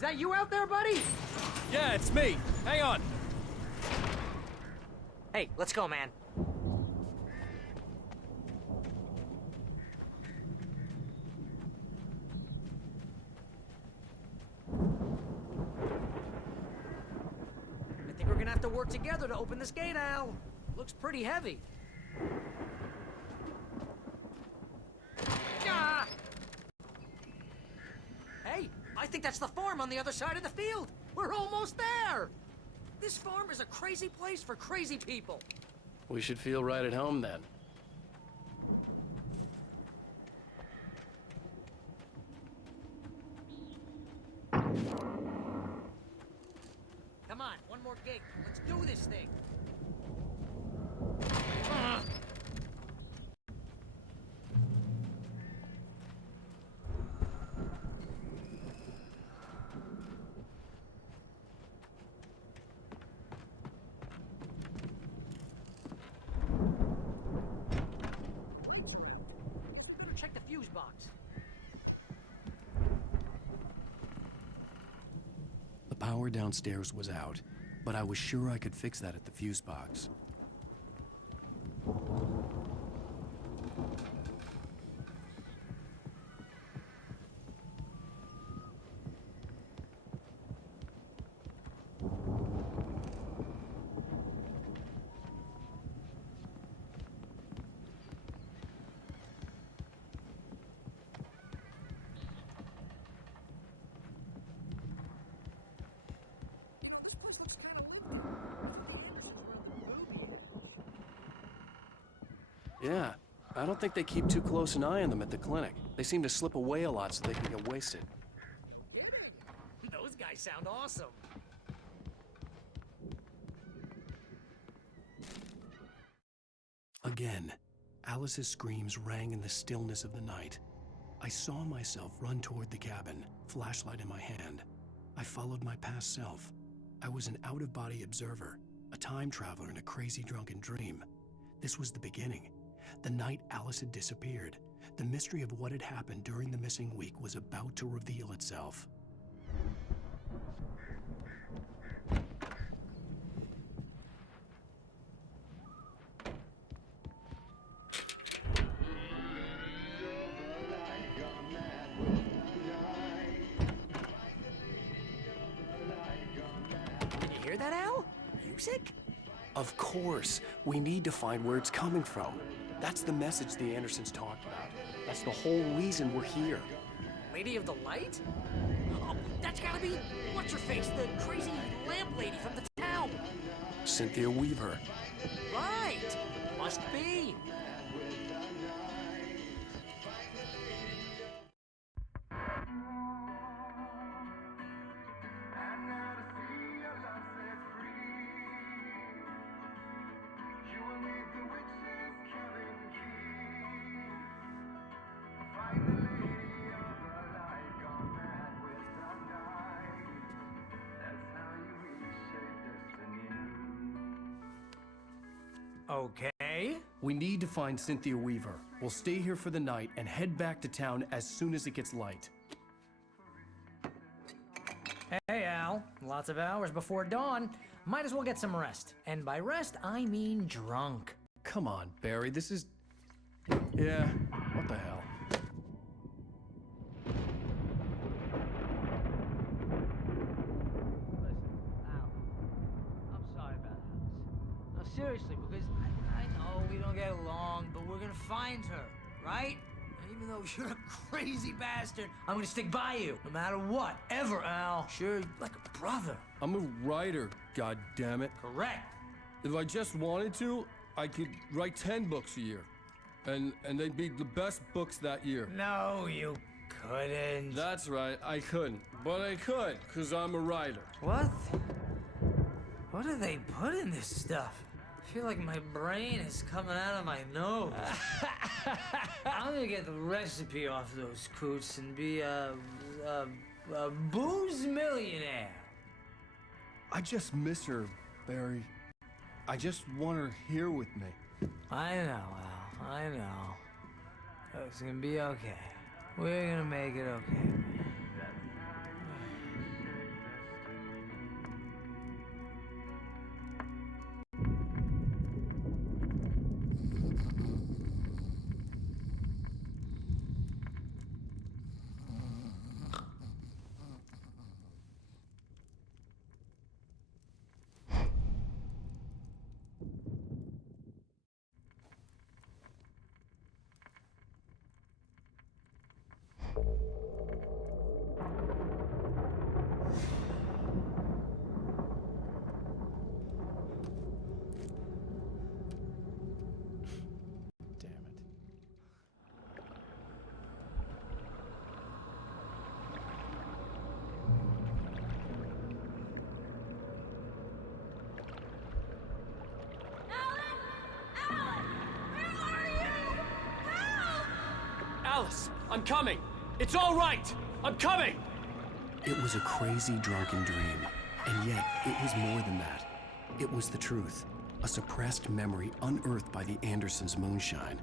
Is that you out there, buddy? Yeah, it's me. Hang on. Hey, let's go, man. I think we're gonna have to work together to open this gate, Al. Looks pretty heavy. Ah! Hey, I think that's the farm on the other side of the field. We're almost there. This farm is a crazy place for crazy people. We should feel right at home then. Come on, one more gate. Let's do this thing. Better check the fuse box. The power downstairs was out, but I was sure I could fix that at the fuse box. This place looks kind of limpid. Yeah, I don't think they keep too close an eye on them at the clinic. They seem to slip away a lot so they can get wasted. Kidding? Those guys sound awesome. Again, Alice's screams rang in the stillness of the night. I saw myself run toward the cabin, flashlight in my hand. I followed my past self. I was an out-of-body observer, a time traveler in a crazy drunken dream. This was the beginning. The night Alice had disappeared. The mystery of what had happened during the missing week was about to reveal itself. Can you hear that, Al? Music? Of course, we need to find where it's coming from. That's the message the Andersons talked about. That's the whole reason we're here. Lady of the Light? Oh, that's gotta be what's-her-face, the crazy lamp lady from the town. Cynthia Weaver. Right. Must be. Okay. We need to find Cynthia Weaver. We'll stay here for the night and head back to town as soon as it gets light. Hey, Al. Lots of hours before dawn. Might as well get some rest. And by rest, I mean drunk. Come on, Barry, this is... Yeah, what the hell? Listen, Al. I'm sorry about Alice. No, seriously, because I know we don't get along, but we're gonna find her, right? And even though you're a crazy bastard, I'm gonna stick by you, no matter what, ever, Al. Sure, like a brother. I'm a writer, goddammit. Correct. If I just wanted to, I could write 10 books a year. And they'd be the best books that year. No, you couldn't. That's right, I couldn't. But I could, because I'm a writer. What? What do they put in this stuff? I feel like my brain is coming out of my nose. I'm gonna get the recipe off those coots and be a booze millionaire. I just miss her, Barry. I just want her here with me. I know, Al. I know. It's gonna be okay. We're gonna make it okay, man. Alice, I'm coming! It's all right! I'm coming! It was a crazy, drunken dream, and yet it was more than that. It was the truth, a suppressed memory unearthed by the Andersons' moonshine.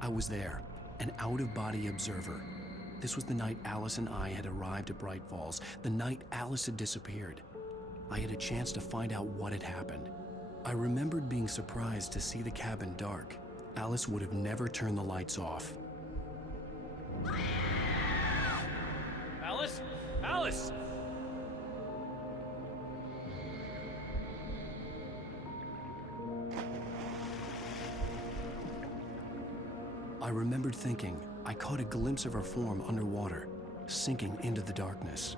I was there, an out-of-body observer. This was the night Alice and I had arrived at Bright Falls, the night Alice had disappeared. I had a chance to find out what had happened. I remembered being surprised to see the cabin dark. Alice would have never turned the lights off. Alice? Alice! I remembered thinking I caught a glimpse of her form underwater, sinking into the darkness.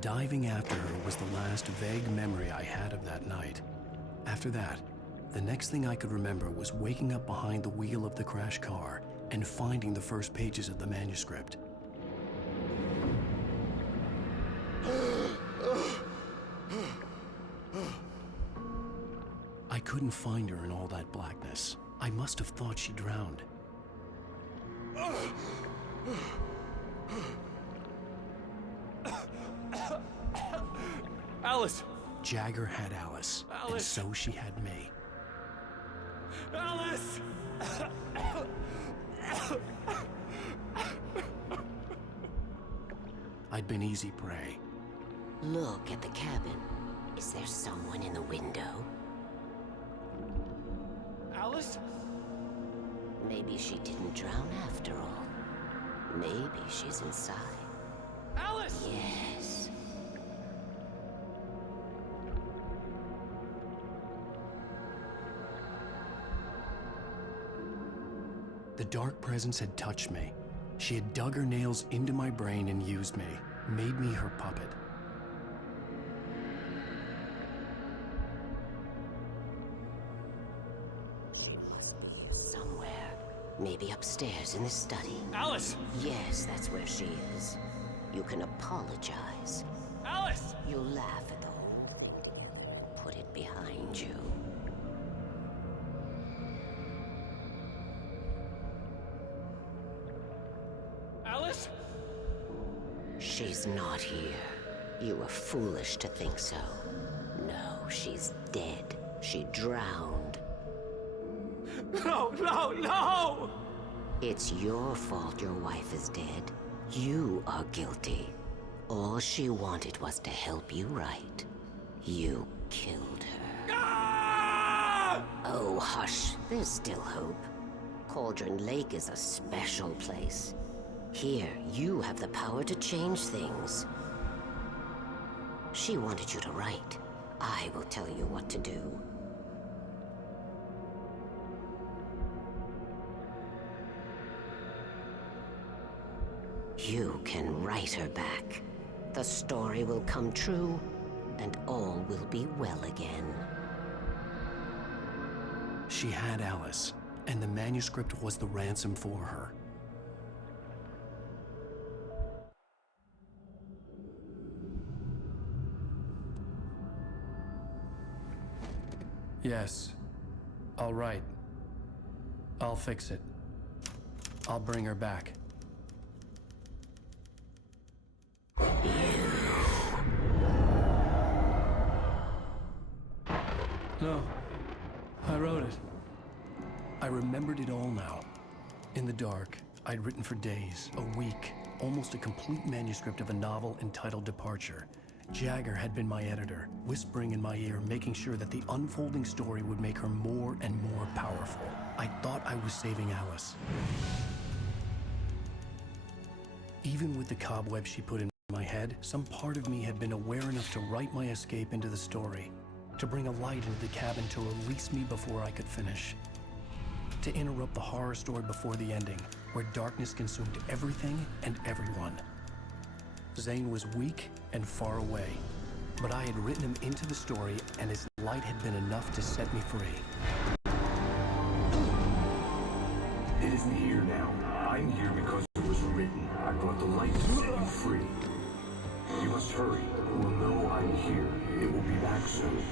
Diving after her was the last vague memory I had of that night. After that, the next thing I could remember was waking up behind the wheel of the crashed car and finding the first pages of the manuscript. I couldn't find her in all that blackness. I must have thought she drowned. Alice! Jagger had Alice, and Alice! so she had me. Alice! I'd been easy prey. Look at the cabin. Is there someone in the window? Alice? Maybe she didn't drown after all. Maybe she's inside. Alice! Yes. The dark presence had touched me. She had dug her nails into my brain and used me, made me her puppet. She must be here somewhere. Maybe upstairs in the study. Alice! Yes, that's where she is. You can apologize. Alice! You'll laugh at the whole thing. Put it behind you. Alice? She's not here. You were foolish to think so. No, she's dead. She drowned. No, no, no! It's your fault your wife is dead. You are guilty. All she wanted was to help you right. You killed her. Ah! Oh, hush. There's still hope. Cauldron Lake is a special place. Here, you have the power to change things. She wanted you to write. I will tell you what to do. You can write her back. The story will come true, and all will be well again. She had Alice, and the manuscript was the ransom for her. Yes. All right. I'll fix it. I'll bring her back. No. I wrote it. I remembered it all now. In the dark, I'd written for days, a week, almost a complete manuscript of a novel entitled Departure. Jagger had been my editor, whispering in my ear, making sure that the unfolding story would make her more and more powerful. I thought I was saving Alice. Even with the cobwebs she put in my head, some part of me had been aware enough to write my escape into the story, to bring a light into the cabin to release me before I could finish, to interrupt the horror story before the ending, where darkness consumed everything and everyone. Zane was weak and far away, but I had written him into the story, and his light had been enough to set me free. It isn't here now. I'm here because it was written. I brought the light to set you free. You must hurry. It will know I'm here. It will be back soon.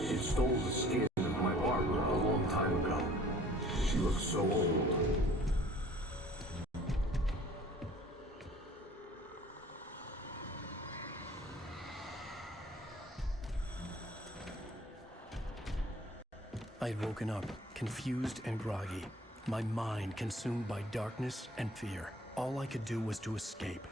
It stole the skin of my barber a long time ago. She looks look so old. I had woken up, confused and groggy, my mind consumed by darkness and fear. All I could do was to escape.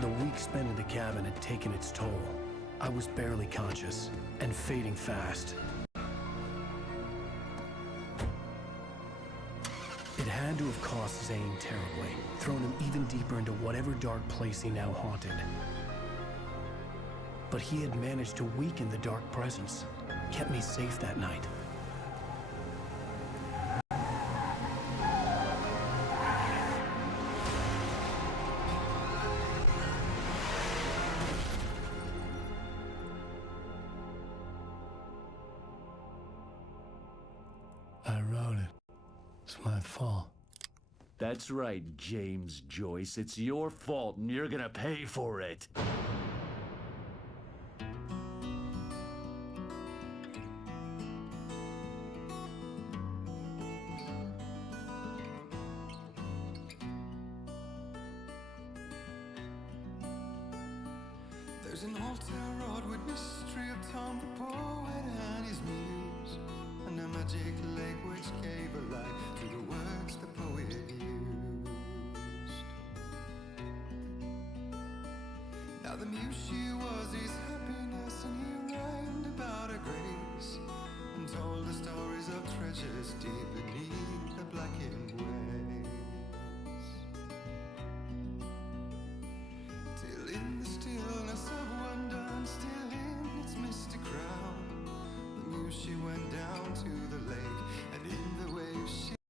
The week spent in the cabin had taken its toll. I was barely conscious and fading fast. It had to have cost Zane terribly, thrown him even deeper into whatever dark place he now haunted. But he had managed to weaken the dark presence, kept me safe that night. I wrote it. It's my fault. That's right, James Joyce. It's your fault, and you're gonna pay for it. There's an old town road with mystery of Tom the poet and his muse, and a magic lake which gave a light to the words the poet used. Now the muse she was his happiness, and he rhymed about her grace, and told the stories of treasures deep beneath the blackened waves. Till in the stillness of wonder, and still in its misty crown, the muse she went down to the